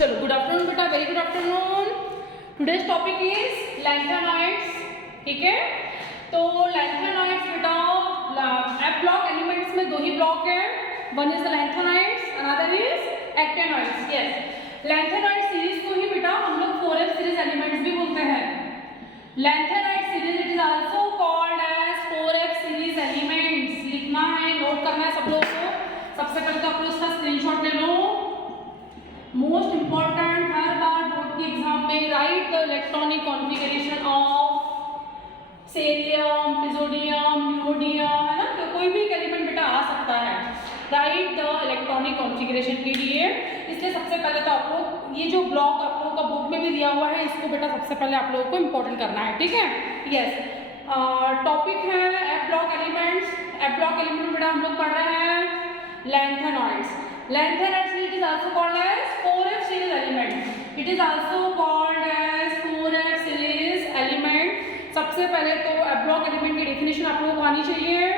चलो, good afternoon बेटा, very good afternoon. Today's topic is lanthanoids. ठीक है, तो लैंथेनॉइड्स बेटा एफ ब्लॉक एलिमेंट्स में दो ही ब्लॉक है, one is the lanthanoids, another is actinoids. Yes, lanthanoid series को ही बेटा हम लोग 4f सीरीज एलिमेंट्स भी बोलते हैं। Lanthanoid series it is also called as 4f series elements. लिखना है, नोट करना है सब लोगों को। सबसे पहले तो आप लोग इसका स्क्रीनशॉट ले लो। मोस्ट इंपॉर्टेंट, हर बार बोर्ड के एग्जाम में write the electronic configuration of cerium, praseodymium, neodymium, है ना, तो कोई भी एलिमेंट बेटा आ सकता है। राइट द इलेक्ट्रॉनिक कॉन्फ़िगरेशन के लिए, इसलिए सबसे पहले तो आप लोग ये जो ब्लॉक आप लोगों का बुक में भी दिया हुआ है, इसको बेटा सबसे पहले आप लोगों को इंपॉर्टेंट करना है। ठीक है, यस। टॉपिक है F block elements. F block element बेटा हम लोग पढ़ रहे हैं lanthanoids. Lanthanoids it is also called as 4f series element. It is also called as 4f series element. सबसे पहले तो F block element की डेफिनेशन आप लोगों को आनी चाहिए।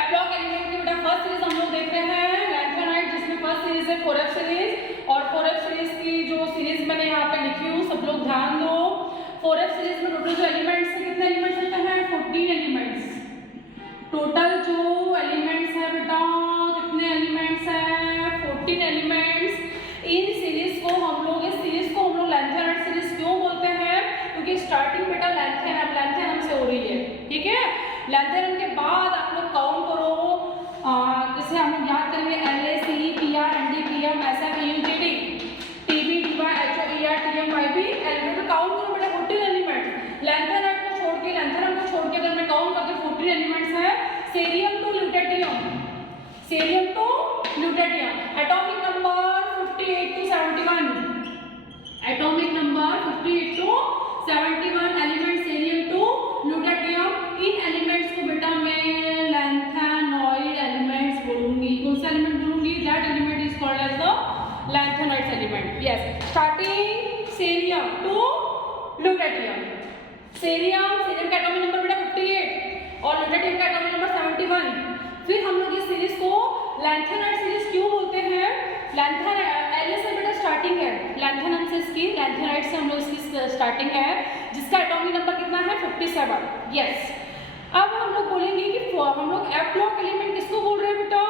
F block element की बेटा फर्स्ट सीरीज हम लोग देख रहे हैं लैंथेनॉइड, जिसमें फर्स्ट सीरीज है 4f सीरीज। और 4f सीरीज की जो सीरीज मैंने यहाँ पे लिखी हूँ, सब लोग ध्यान दो। 4f सीरीज में टोटल जो एलिमेंट्स है, कितने एलिमेंट्स होते हैं? 14 एलिमेंट्स। टोटल जो एलिमेंट्स है बेटा, कितने एलिमेंट्स हैं? 14 एलिमेंट्स। इन सीरीज को हम लोग, इस सीरीज को हम लोग लैंथेनॉइड सीरीज क्यों बोलते हैं? क्योंकि स्टार्टिंग बेटा लैंथेनम से हो रही है। ठीक है, लैंथेनम के बाद आप लोग काउंट करो, जैसे हम लोग याद करेंगे LACEPR NDPM SFUGD TB DY HOER TM YB element count करो बेटा 14 एलिमेंट। लैंथेनम को छोड़ के अगर मैं काउंट करती हूँ 14 एलिमेंट्स है। Cerium to lutetium, cerium to lutetium, atomic number 58 to 71, atomic number 58 to 71 element cerium to lutetium. इन एलिमेंट्स को बेटा मैं लैंथेनॉइड एलिमेंट्स बोलूंगी। कौन सा एलिमेंट बोलूंगी? That element is called as the lanthanoid element. Yes, starting cerium to lutetium. Cerium का atomic number बेटा 58 और ल्यूटेटियम का एटॉमिक नंबर 71। फिर हम लोग इस सीरीज को लैंथेनॉइड सीरीज क्यों बोलते हैं? LA से बेटा स्टार्टिंग है, लैंथेनम से इसकी, लैंथेनॉइड से हम लोग इसकी स्टार्टिंग है, जिसका एटॉमिक नंबर कितना है? 57। यस, अब हम लोग बोलेंगे कि हम लोग एफ ब्लॉक एलिमेंट किसको बोल रहे हैं बेटा?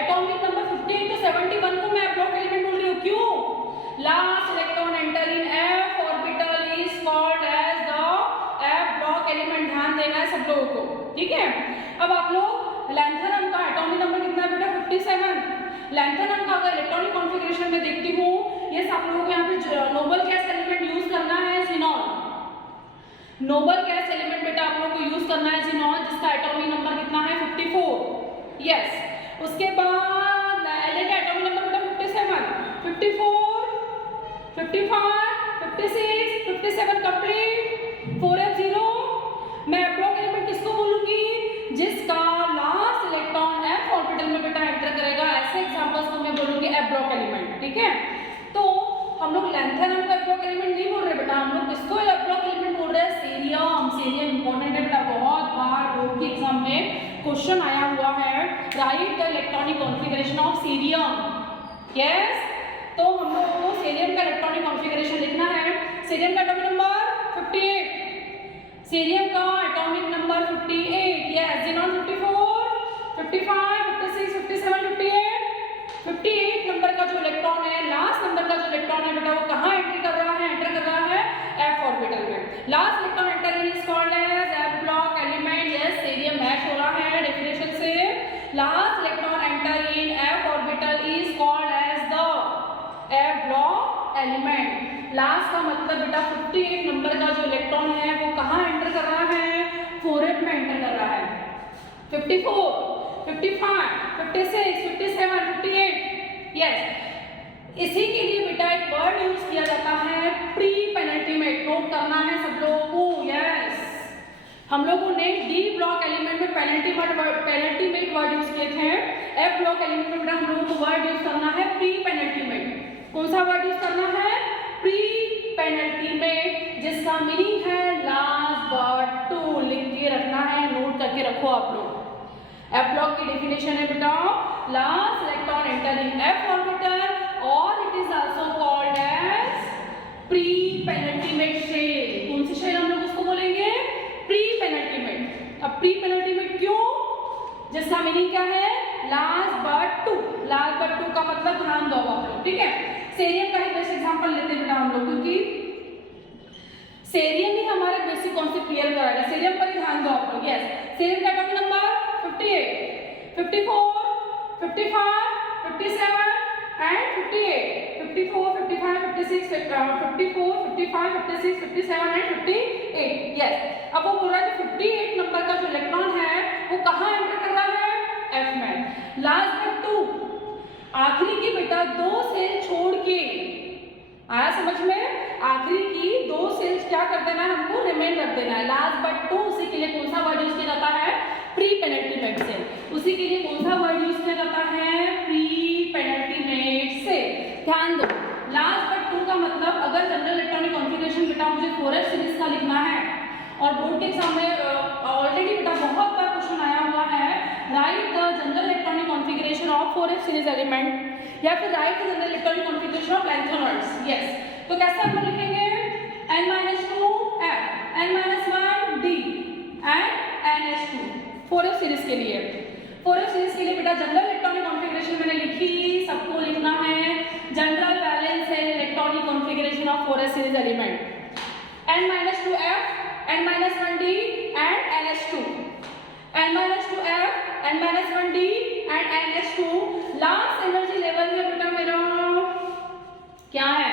एटॉमिक नंबर 58 to 71 को मैं एफ ब्लॉक एलिमेंट बोल रही हूँ। क्यों? Last electron enter in F orbital is called as the F block element. ध्यान देना है सब लोगों को। ठीक है, अब आप लोग लैंथेनम का एटॉमिक नंबर कितना है बेटा? 57। लैंथेनम का अगर इलेक्ट्रॉनिक कॉन्फ़िगरेशन में देखती हूँ, ये आप लोगों को यहाँ पे नोबल गैस एलिमेंट यूज करना है, ज़ीनॉन। नोबल गैस एलिमेंट बेटा आप लोगों को यूज करना है ज़ीनॉन, जिसका एटॉमिक नंबर कितना है? 54। यस, उसके बाद LA का एटॉमिक नंबर बेटा 57, 54, 55, 56, 57 कंप्लीट, 4f0। मैं एफ ब्लॉक एलिमेंट किसको बोलूंगी? जिसका लास्ट इलेक्ट्रॉन एफ ऑर्बिटल में बेटा एंटर करेगा। ऐसे एग्जांपल्स को मैं बोलूंगी एफ ब्लॉक एलिमेंट। ठीक है, तो हम लोग लैंथेनम का एफ ब्लॉक एलिमेंट नहीं बोल रहे बेटा, हम लोग किसको एफ ब्लॉक एलिमेंट बोल रहे हैं? सेरियम। सेरियम इंपॉर्टेंट है बेटा, बहुत बार बोर्ड के एग्जाम में क्वेश्चन आया हुआ है। Right the electronic configuration of cerium. Yes, तो हम लोग को सेरियम का इलेक्ट्रॉनिक कॉन्फ़िगरेशन लिखना है। सेरियम का एटॉमिक नंबर 58, सेरियम का atomic number 58। Yes, xenon 54, 55, 56, 57, 58 number का जो इलेक्ट्रॉन है, लास्ट नंबर का जो इलेक्ट्रॉन है बेटा, वो कहाँ एंट्री कर रहा है? एंटर कर रहा है एफ ऑर्बिटल में। Last electron enter is called as F block element. Yes, cerium match हो रहा है डेफिनेशन से। Last electron enter in F orbital is called as the F block element. Last का मतलब बेटा 58 नंबर का जो इलेक्ट्रॉन है वो कहाँ एंटर कर रहा है? 4f में एंटर कर रहा है। 54, 55, 56, 57, 58। यस, इसी के लिए बेटा एक वर्ड यूज किया जाता है, प्री पेनल्टीमेट। नोट करना है सब लोगों को। यस, हम लोगों ने डी ब्लॉक एलिमेंट में पेनल्टीमेट वर्ड यूज किए थे। एफ ब्लॉक एलिमेंट में बेटा हम लोगों को वर्ड यूज करना है प्री पेनल्टीमेट। कौन सा वर्ड यूज करना है? प्री पेनल्टीमेट, जिसका मीनिंग है लास्ट बट टू। लिख के रखना है, नोट करके रखो आप लोग। एफ ब्लॉक की डेफिनेशन है बेटा, last electron enter in F orbital और इट इज आल्सो मतलब ध्यान दो आप लोग, ठीक है। सेरियम का ही बेस्ट एग्जांपल लेते हैं बेटा हम लोग, क्योंकि सेरियम ही हमारे बेसिक कॉन्सेप्ट क्लियर कराएगा। सेरियम पर ही ध्यान दो आप लोग। यस, सेरियम का atomic number 58, 54, 55, 57 and 58। 54, 55, 56, 54, 55, 56, 57 and 58। Yes, अब वो बोल रहा है कि 58 नंबर का जो इलेक्ट्रॉन है वो कहाँ एंटर कर रहा है? F में। लास्ट बट 2, आखिरी की बेटा 2 सेल छोड़ के, आया समझ में? आखिरी की 2 सेल्स क्या कर देना है हमको? रिमेन रख देना है। लास्ट बट 2, उसी के लिए कौन सा वर्ड यूज किया जाता है? Pre penultimate shell. उसी के लिए कौन सा वर्ड यूज किया जाता है? Pre penultimate shell. ध्यान दो, लास्ट बट 2 का मतलब अगर जनरल इलेक्ट्रॉनिक कॉन्फ़िगरेशन बेटा मुझे 4f सीरीज का लिखना है और बोर्ड के एग्जाम में ऑलरेडी बेटा बहुत बार क्वेश्चन आया हुआ है, right the general electronic configuration of 4f series element या फिर right the general electronic configuration of lanthanoids. Yes, तो कैसे हम लोग लिखेंगे? n-2 f, n-1 d and ns2 4f series के लिए। 4f सीरीज के लिए बेटा जनरल इलेक्ट्रॉनिक कॉन्फ़िगरेशन मैंने लिखी, सबको लिखना है जनरल बैलेंस है electronic configuration of 4f series element. n-2 f, n-1 d and ns2। n-2 f, n-1 d and ns2। Last energy level है बेटा मेरा क्या है?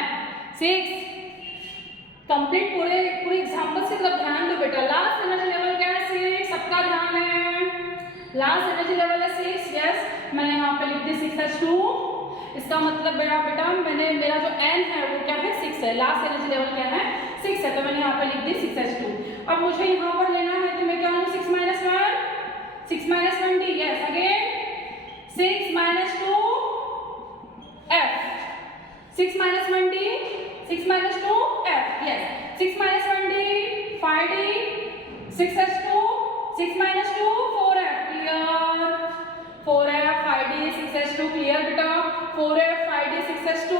6। कंप्लीट पूरे एग्जांपल से मतलब ध्यान दो बेटा। लास्ट एनर्जी लेवल क्या है? 6। सबका ध्यान है, लास्ट एनर्जी लेवल है 6। यस, मैंने यहाँ पे लिख दी 6s2। इसका मतलब बेटा मैंने मेरा जो n है वो क्या है? 6 है। लास्ट एनर्जी लेवल क्या है? 6 है, तो मैंने यहाँ पे लिख दी 6s2। अब मुझे यहाँ पर लेना है तो मैं क्या लूँ? 6 - 1, 6 - 1 d। Yes, again 6 - 2 f, 6 - 1 d, 6 - 2 f। Yes, 6 - 1 d 5d, 6s2, 6 - 2 4f। Clear? 4f 5d 6s2 clear बेटा? 4f 5d 6s2,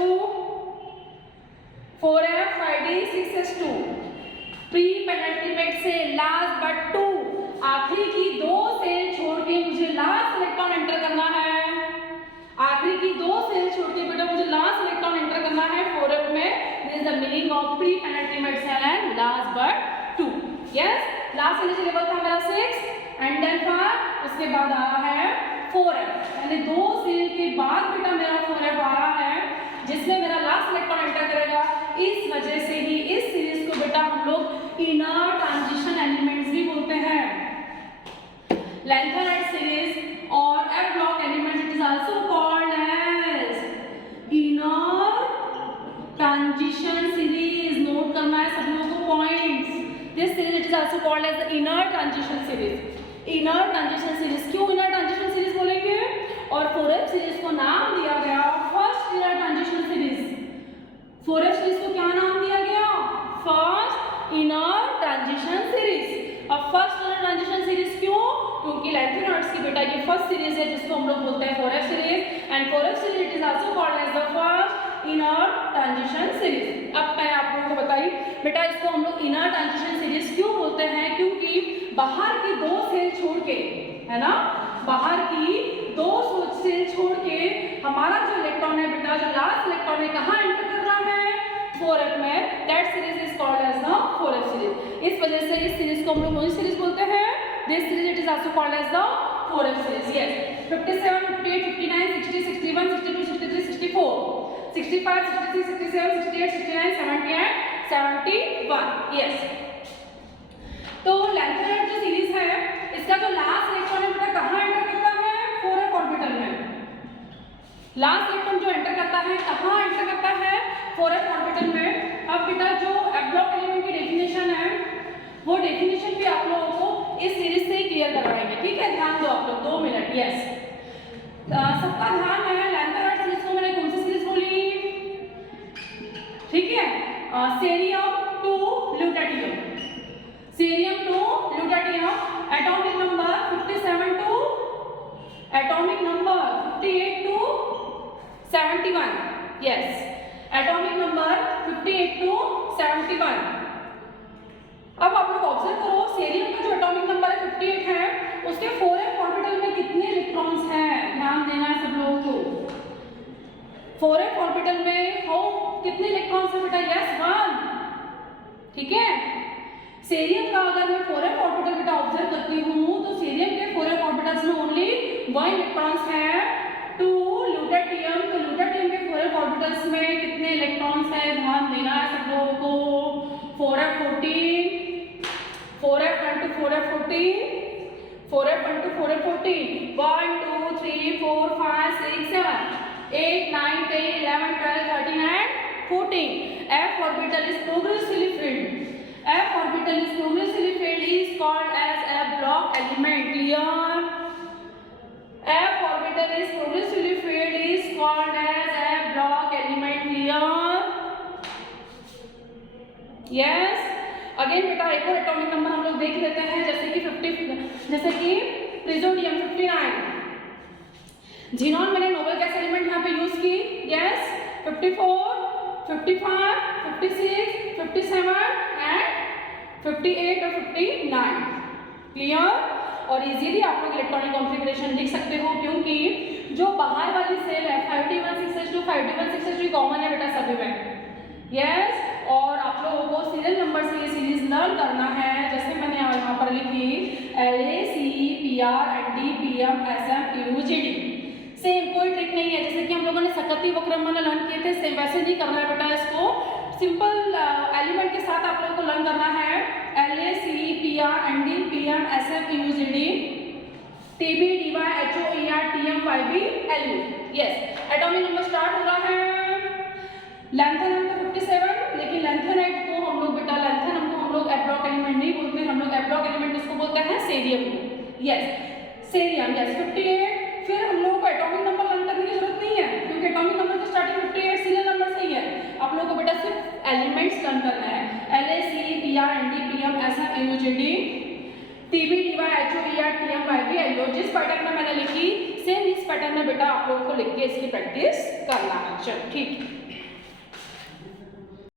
4f 5d 6s2। Pre penultimate से लास्ट बट 2, आखिरी की 2 सेल छोड़ के मुझे लास्ट इलेक्ट्रॉन एंटर करना है। आखिरी की 2 सेल छोड़ के बेटा मुझे लास्ट इलेक्ट्रॉन एंटर करना है 4f में। This is the meaning of pre penultimate shell and last but 2। Yes, last energy level था मेरा 6 एंड देन 5, उसके बाद आ रहा है 4f। यानी 2 सेल के बाद बेटा मेरा 4f आ रहा है जिसमें मेरा लास्ट इलेक्ट्रॉन एंटर करेगा। इस वजह से ही इस सीरीज को बेटा हम लोग इनर ट्रांजिशन एलिमेंट्स भी बोलते हैं। लैंथेनाइड सीरीज और f block elements it is also called as inner transition series. Note करना है सब लोगों को points. This series it is also called as inner transition series. Inner transition series क्यों इनर ट्रांजिशन सीरीज बोलेंगे? और 4f series को नाम दिया गया first inner transition series. 4f series को क्या नाम दिया गया? First inner transition series. अब फर्स्ट इनर ट्रांजिशन सीरीज क्यों? क्योंकि लैंथेनॉइड्स की बेटा ये फर्स्ट सीरीज है जिसको हम लोग बोलते हैं 4f series and 4f series it is also called as the first inner transition series. अब मैं आप लोगों को बताई बेटा इसको हम लोग इनर ट्रांजिशन सीरीज क्यों बोलते हैं? क्योंकि बाहर की 2 सेल छोड़ के, है ना, बाहर की 2 सेल छोड़ के हमारा जो इलेक्ट्रॉन है बेटा, जो लास्ट इलेक्ट्रॉन है कहाँ एंटर कर रहा है? 4f में। That series is called as the 4f series. इस वजह से इस सीरीज को हम लोग कौन सी सीरीज बोलते हैं? This series it is also called as the 4f series. Yes, 57, 58, 59, 60, 61, 62, 63, 64, 65, 66, 67, 68, 69, 70 and 71। Yes, तो लैंथेनाइड जो सीरीज है इसका जो लास्ट इलेक्ट्रॉन है बेटा कहाँ एंटर करता है? 4f ऑर्बिटल में। लास्ट इलेक्ट्रॉन जो एंटर करता है कहाँ एंटर करता है? 4f ऑर्बिटल में। अब बेटा जो f ब्लॉक एलिमेंट की डेफिनेशन है वो डेफिनेशन भी आप लोगों को इस सीरीज से ही क्लियर करवाएंगे, ठीक है? ध्यान दो आप लोग 2 मिनट। यस, सबका ध्यान है। लैंथेनाइड सीरीज को मैंने कौन सी सीरीज बोली? ठीक है, cerium to lutetium. Cerium to lutetium atomic number 57 to atomic number 58 to 71। Yes, atomic number 58 to 71। अब आप लोग ऑब्जर्व करो सेरियम का जो एटॉमिक नंबर है 58 है, उसके 4f ऑर्बिटल में कितने इलेक्ट्रॉन्स हैं? ध्यान देना है सब लोगों को। 4f ऑर्बिटल में हाउ कितने इलेक्ट्रॉन्स है बेटा? यस 1, ठीक है। सेरियम का अगर मैं 4f ऑर्बिटल बेटा ऑब्जर्व करती हूँ तो सेरियम के 4f ऑर्बिटल्स में ओनली 1 इलेक्ट्रॉन्स है। टू ल्यूटेटियम, तो ल्यूटेटियम के 4f ऑर्बिटल्स में कितने इलेक्ट्रॉन्स है? ध्यान देना है सब लोगों को। 4f14, 4f into 4f14, 4f into 4f14, 1 2 3 4 5 6 7 8 9 10 11 12 13 and 14. f orbital is progressively filled. f orbital is progressively filled is called as a block element. Clear? f orbital is progressively filled is called as a block element. Clear? Yes. Again बेटा एक और atomic number हम लोग देख लेते हैं, जैसे कि 50, जैसे कि प्रिजोडियम 59, जीनॉन मैंने नोबल गैस एलिमेंट यहाँ पे यूज की। यस 54, 55, 56, 57 एंड 58 और 59। क्लियर? और इजीली आप लोग इलेक्ट्रॉनिक कॉन्फ़िगरेशन लिख सकते हो, क्योंकि जो बाहर वाली सेल है 5d1 6s2 5d1 6s2 common है बेटा सभी में। यस और आप लोगों को सीरियल नंबर से ये सीरीज लर्न करना है, जैसे मैंने यहाँ पर लिखी LACPRNDPMSMUGD। सेम कोई ट्रिक नहीं है, जैसे कि हम लोगों ने सकती वक्रमण लर्न किए थे, सेम वैसे नहीं करना है बेटा। इसको सिंपल एलिमेंट के साथ आप लोगों को लर्न करना है। LACPRNDPMSMUGD TBDYHOERTMYBLU। Yes atomic number start हो रहा है। लैंथेनम तो 57, लेकिन लैंथेनाइट को हम लोग बेटा लैंथेनम को हम लोग एप्लॉक एलिमेंट नहीं बोलते, हम लोग एप्लॉक एलिमेंट इसको बोलते हैं सेरियम को। Yes cerium, yes 58। फिर हम लोगों को एटॉमिक नंबर लर्न करने की जरूरत नहीं है, क्योंकि एटॉमिक नंबर तो स्टार्टिंग 58 सीरियल नंबर से ही है। आप लोगों को बेटा सिर्फ एलिमेंट्स लर्न करना है। LACPRNDPMSMUGD TBDYHOERTMYBLU। जिस पैटर्न में मैंने लिखी सेम इस पैटर्न में बेटा आप लोगों को लिख के इसकी प्रैक्टिस करना है। चलो ठीक है।